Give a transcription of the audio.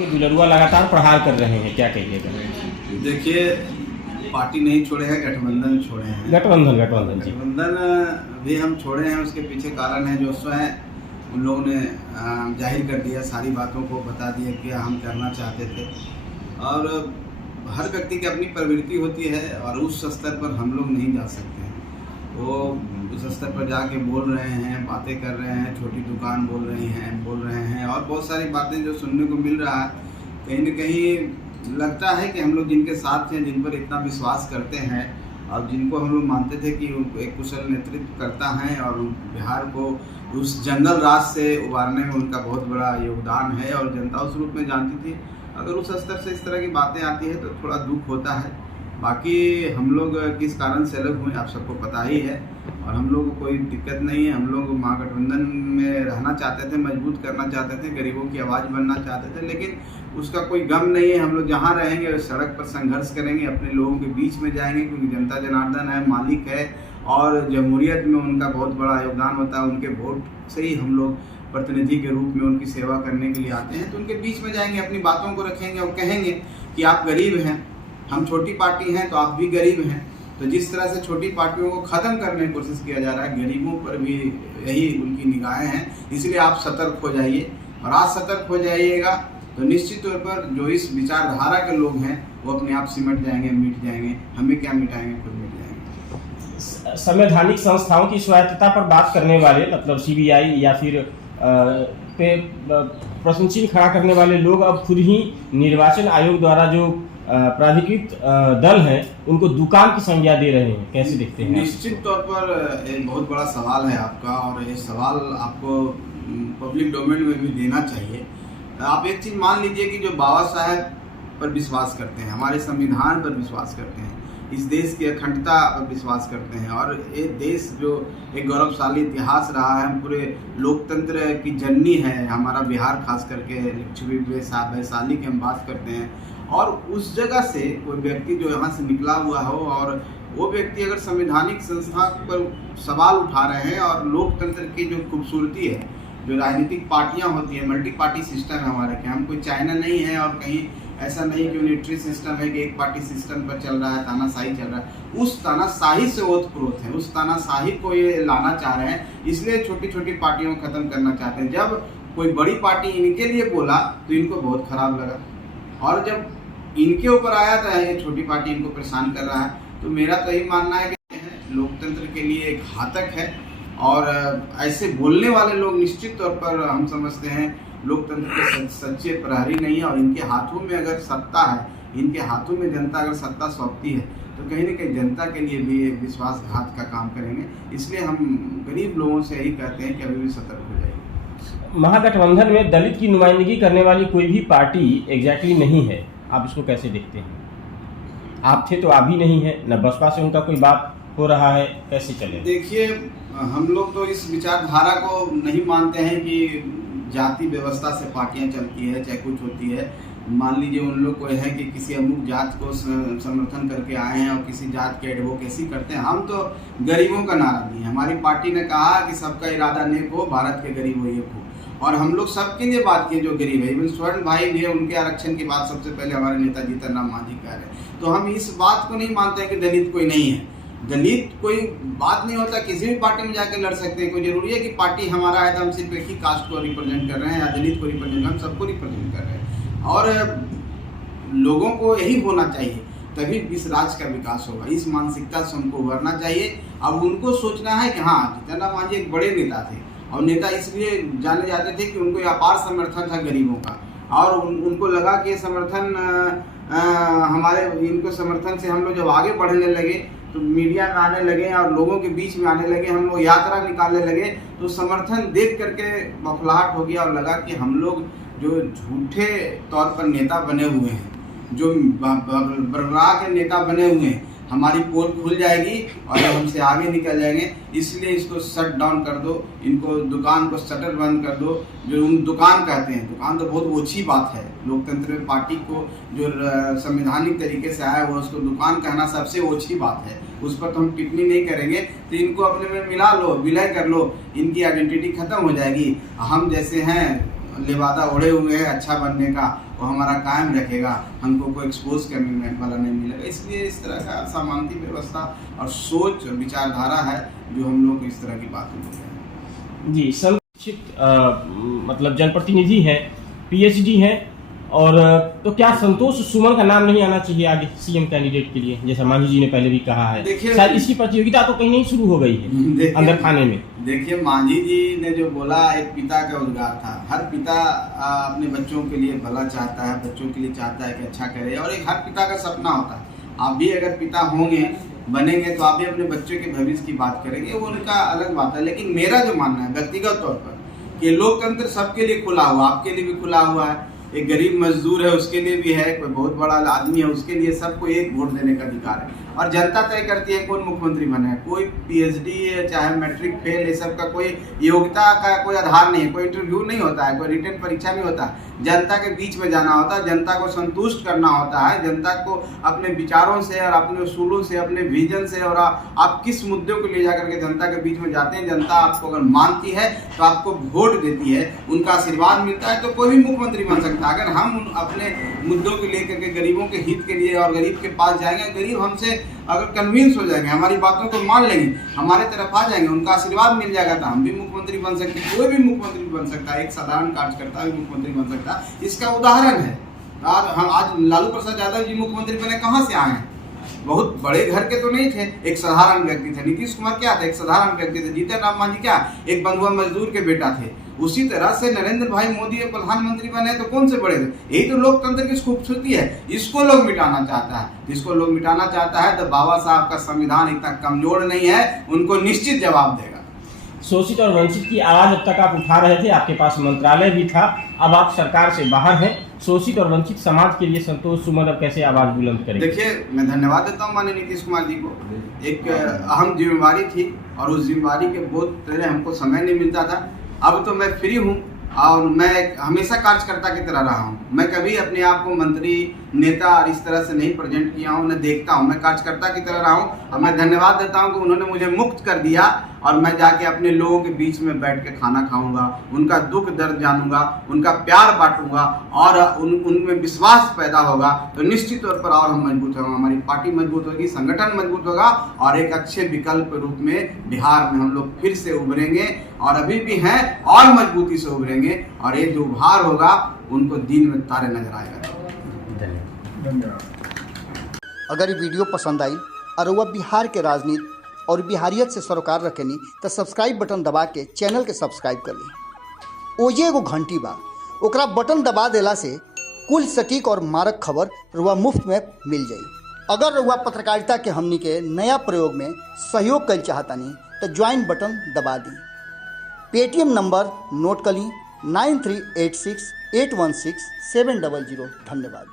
के दुलरुआ लगातार प्रहार कर रहे हैं, क्या कहिएगा? देखिए, पार्टी नहीं छोड़े हैं, गठबंधन छोड़े हैं। गठबंधन जी। गठबंधन भी हम छोड़े हैं, उसके पीछे कारण है जो स्वयं उन लोगों ने जाहिर कर दिया, सारी बातों को बता दिया कि हम करना चाहते थे। और हर व्यक्ति की अपनी प्रवृत्ति होती है और उस स्तर पर हम लोग नहीं जा सकते हैं। वो उस स्तर पर जाके बोल रहे हैं, बातें कर रहे हैं, छोटी दुकान बोल रहे हैं और बहुत सारी बातें जो सुनने को मिल रहा है। कहीं न कहीं लगता है कि हम लोग जिनके साथ हैं, जिन पर इतना विश्वास करते हैं और जिनको हम लोग मानते थे कि एक कुशल नेतृत्व करता है और बिहार को उस जंगल राज से उबारने में उनका बहुत बड़ा योगदान है और जनता उस रूप में जानती थी। अगर उस स्तर से इस तरह की बातें आती है तो थोड़ा दुख होता है। बाकी हम लोग किस कारण से अलग हुए आप सबको पता ही है और हम लोग को कोई दिक्कत नहीं है। हम लोग महागठबंधन में रहना चाहते थे, मजबूत करना चाहते थे, गरीबों की आवाज़ बनना चाहते थे, लेकिन उसका कोई गम नहीं है। हम लोग जहाँ रहेंगे सड़क पर संघर्ष करेंगे, अपने लोगों के बीच में जाएंगे, क्योंकि जनता जनार्दन है, मालिक है और जमहूरियत में उनका बहुत बड़ा योगदान होता है। उनके वोट से ही हम लोग प्रतिनिधि के रूप में उनकी सेवा करने के लिए आते हैं, तो उनके बीच में जाएंगे, अपनी बातों को रखेंगे और कहेंगे कि आप गरीब हैं, हम छोटी पार्टी हैं तो आप भी गरीब हैं। तो जिस तरह से छोटी पार्टियों को ख़त्म करने की कोशिश किया जा रहा है, गरीबों पर भी यही उनकी निगाहें हैं। इसलिए आप सतर्क हो जाइए और आज सतर्क हो जाइएगा तो निश्चित तौर पर जो इस विचारधारा के लोग हैं वो अपने आप सिमट जाएंगे, मिट जाएंगे। हमें क्या मिटाएंगे, खुद मिट जाएंगे। संवैधानिक संस्थाओं की स्वायत्तता पर बात करने वाले, मतलब सीबीआई या फिर पे प्रश्न चिन्ह खड़ा करने वाले लोग अब खुद ही निर्वाचन आयोग द्वारा जो प्राधिकृत दल है उनको दुकान की संज्ञा दे रहे हैं, कैसे देखते हैं? निश्चित तौर पर एक बहुत बड़ा सवाल है आपका और ये सवाल आपको पब्लिक डोमेन में भी देना चाहिए। आप एक चीज़ मान लीजिए कि जो बाबा साहब पर विश्वास करते हैं, हमारे संविधान पर विश्वास करते हैं, इस देश की अखंडता पर विश्वास करते हैं और ये देश जो एक गौरवशाली इतिहास रहा है, पूरे लोकतंत्र की जननी है हमारा बिहार, खास करके लिच्छवी वैशाली की हम बात करते हैं। और उस जगह से कोई व्यक्ति जो यहाँ से निकला हुआ हो और वो व्यक्ति अगर संवैधानिक संस्था पर सवाल उठा रहे हैं और लोकतंत्र की जो खूबसूरती है, जो राजनीतिक पार्टियां होती है, मल्टी पार्टी सिस्टम है हमारे के, हम कोई चाइना नहीं है और कहीं ऐसा नहीं कि यूनिटरी सिस्टम है कि एक पार्टी सिस्टम पर चल रहा है, तानाशाही चल रहा है। उस तानाशाही से ओतप्रोत है, उस तानाशाही को ये लाना चाह रहे हैं, इसलिए छोटी छोटी पार्टियों को खत्म करना चाहते हैं। जब कोई बड़ी पार्टी इनके लिए बोला तो इनको बहुत खराब लगा और जब इनके ऊपर आया था ये छोटी पार्टी इनको परेशान कर रहा है, तो मेरा तो यही मानना है कि लोकतंत्र के लिए घातक है और ऐसे बोलने वाले लोग निश्चित तौर पर हम समझते हैं लोकतंत्र के सच्चे प्रहरी नहीं है। और इनके हाथों में अगर सत्ता है, इनके हाथों में जनता अगर सत्ता सौंपती है तो कहीं ना कहीं जनता के लिए भी विश्वासघात का काम करेंगे। इसलिए हम गरीब लोगों से यही कहते हैं कि अभी भी सतर्क हो जाइए। महागठबंधन में दलित की नुमाइंदगी करने वाली कोई भी पार्टी एग्जैक्टली नहीं है, आप इसको कैसे देखते हैं? आप थे तो आप भी नहीं है, न बसपा से उनका कोई बात हो रहा है, कैसे चले? देखिए, हम लोग तो इस विचारधारा को नहीं मानते हैं कि जाति व्यवस्था से पार्टियां चलती है, चाहे कुछ होती है। मान लीजिए उन लोग को है कि किसी अमुक जात को समर्थन करके आए हैं और किसी जात के एडवोकेसी करते हैं। हम तो गरीबों का नारा दिए, हमारी पार्टी ने कहा कि सबका इरादा नेक हो, भारत के गरीब हो एक हो, और हम लोग सबके लिए बात की जो गरीब है। इवन स्वर्ण भाई भी है, उनके आरक्षण की बात सबसे पहले हमारे नेता जीतनराम मांझी कह रहे हैं। तो हम इस बात को नहीं मानते हैं कि दलित कोई नहीं है। दलित कोई बात नहीं होता, किसी भी पार्टी में जाकर लड़ सकते हैं। कोई जरूरी है कि पार्टी हमारा है तो हम सिर्फ एक ही कास्ट को रिप्रेजेंट कर रहे हैं या दलित को रिप्रेजेंट, हम सबको रिप्रेजेंट कर रहे हैं और लोगों को यही होना चाहिए, तभी इस राज्य का विकास होगा। इस मानसिकता से उनको उभरना चाहिए। अब उनको सोचना है कि हाँ, जीतनराम मांझी एक बड़े नेता थे और नेता इसलिए जाने जाते थे कि उनको अपार समर्थन था गरीबों का और उनको लगा कि समर्थन हमारे इनको समर्थन से हम लोग जब आगे बढ़ने लगे तो मीडिया में आने लगे और लोगों के बीच में आने लगे, हम लोग यात्रा निकालने लगे, तो समर्थन देख करके बखलाहट हो गया और लगा कि हम लोग जो झूठे तौर पर नेता बने हुए हैं, जो बरबरा के नेता बने हुए हैं, हमारी पोल खुल जाएगी और हमसे आगे निकल जाएंगे। इसलिए इसको शट डाउन कर दो, इनको दुकान को शटर बंद कर दो। जो उन दुकान कहते हैं, दुकान तो बहुत ओछी बात है लोकतंत्र में। पार्टी को जो संवैधानिक तरीके से आया हुआ उसको दुकान कहना सबसे ओछी बात है, उस पर तो हम टिप्पणी नहीं करेंगे। तो इनको अपने में मिला लो, विलय कर लो, इनकी आइडेंटिटी खत्म हो जाएगी। हम जैसे हैं लिबादा ओढ़े हुए हैं अच्छा बनने का, वो हमारा कायम रखेगा, हमको कोई एक्सपोज करने वाला नहीं मिलेगा। इसलिए इस तरह का सामान्य व्यवस्था और सोच विचारधारा है जो हम लोग इस तरह की बातें बोल रहे हैं। जी, संरक्षित मतलब जनप्रतिनिधि हैं, पीएचडी हैं, और तो क्या संतोष सुमन का नाम नहीं आना चाहिए आगे सीएम कैंडिडेट के लिए, जैसा मांझी जी ने पहले भी कहा है? शायद इसकी प्रतियोगिता तो कहीं नहीं शुरू हो गई है अंदर खाने में। देखिए, मांझी जी ने जो बोला एक पिता का उद्गार था। हर पिता अपने बच्चों के लिए भला चाहता है, बच्चों के लिए चाहता है कि अच्छा करे, और एक हर पिता का सपना होता है। आप भी अगर पिता होंगे, बनेंगे, तो आप भी अपने बच्चों के भविष्य की बात करेंगे, वो उनका अलग बात है। लेकिन मेरा जो मानना है व्यक्तिगत तौर पर कि लोकतंत्र सबके लिए खुला हुआ, आपके लिए भी खुला हुआ है, एक गरीब मजदूर है उसके लिए भी है, कोई बहुत बड़ा आदमी है उसके लिए, सबको एक वोट देने का अधिकार है। और जनता तय करती है कौन मुख्यमंत्री बने। कोई पीएचडी है चाहे मैट्रिक फेल, ये सब का कोई योग्यता का कोई आधार नहीं है, कोई इंटरव्यू नहीं होता है, कोई रिटन परीक्षा नहीं होता है। जनता के बीच में जाना होता है, जनता को संतुष्ट करना होता है, जनता को अपने विचारों से और अपने उसूलों से, अपने विजन से, और आप किस मुद्दों को ले जाकर के जनता के बीच में जाते हैं, जनता आपको अगर मानती है तो आपको वोट देती है, उनका आशीर्वाद मिलता है, तो कोई भी मुख्यमंत्री बन सकता है। अगर हम अपने मुद्दों को लेकर के गरीबों के हित के लिए और गरीब के पास जाएंगे, गरीब हमसे अगर कन्विंस हो जाएंगे, हमारी बातों को मान लेंगे, हमारे तरफ आ जाएंगे, उनका आशीर्वाद मिल जाएगा, तो हम भी मुख्यमंत्री बन सकते हैं। कोई भी मुख्यमंत्री बन सकता है, एक साधारण कार्यकर्ता भी मुख्यमंत्री बन सकता है। इसका उदाहरण है आज लालू प्रसाद यादव जी मुख्यमंत्री बने, कहाँ से आए हैं? बहुत बड़े घर के तो नहीं थे, एक साधारण व्यक्ति थे। नीतीश कुमार क्या थे? एक साधारण व्यक्ति थे। जीतन राम मांझी क्या? एक बंधुआ मजदूर के बेटा थे। उसी तरह से नरेंद्र भाई मोदी प्रधानमंत्री बने तो कौन से बड़े थे? यही तो लोकतंत्र की खूबसूरती है। इसको लोग मिटाना चाहता है, इसको लोग मिटाना चाहता है तो बाबा साहब का संविधान इतना कमजोर नहीं है, उनको निश्चित जवाब देगा। शोषित और वंचित की आवाज अब तक आप उठा रहे थे, आपके पास मंत्रालय भी था, अब आप सरकार से बाहर हैं, शोषित और वंचित समाज के लिए संतोष सुमन अब कैसे आवाज बुलंद करेंगे? देखिए, मैं धन्यवाद देता हूँ माननीय नीतीश कुमार जी को। एक अहम जिम्मेवारी थी और उस जिम्मेवारी के बोझ तले हमको समय नहीं मिलता था। अब तो मैं फ्री हूँ और मैं हमेशा कार्यकर्ता की तरह रहा हूँ। मैं कभी अपने आप को मंत्री, नेता और इस तरह से नहीं प्रेजेंट किया हूँ, न देखता हूँ। मैं कार्यकर्ता की तरह रहा हूँ और मैं धन्यवाद देता हूँ कि उन्होंने मुझे मुक्त कर दिया और मैं जाके अपने लोगों के बीच में बैठ के खाना खाऊंगा, उनका दुख दर्द जानूंगा, उनका प्यार बांटूंगा और उनमें विश्वास पैदा होगा तो निश्चित तौर पर और हम मजबूत होंगे, हमारी पार्टी मजबूत होगी, संगठन मजबूत होगा और एक अच्छे विकल्प रूप में बिहार में हम लोग फिर से उभरेंगे और अभी भी हैं और मजबूती से उभरेंगे और ये जो उभार होगा उनको दिन में तारे नजर आएगा। धन्यवाद। अगर ये वीडियो पसंद आई और वह बिहार के राजनीति और बिहारियत से सरोकार रखेनी तो सब्सक्राइब बटन दबा के चैनल के सब्सक्राइब कर ली। ओजे एगो घंटी बा, ओकरा बटन दबा देला से कुल सटीक और मारक खबर रुआ मुफ्त में मिल जाई। अगर रुआ पत्रकारिता के हमनी के नया प्रयोग में सहयोग कर चाहतानी तो ज्वाइन बटन दबा दी। पेटीएम नंबर नोट कर ली 9386816700। धन्यवाद।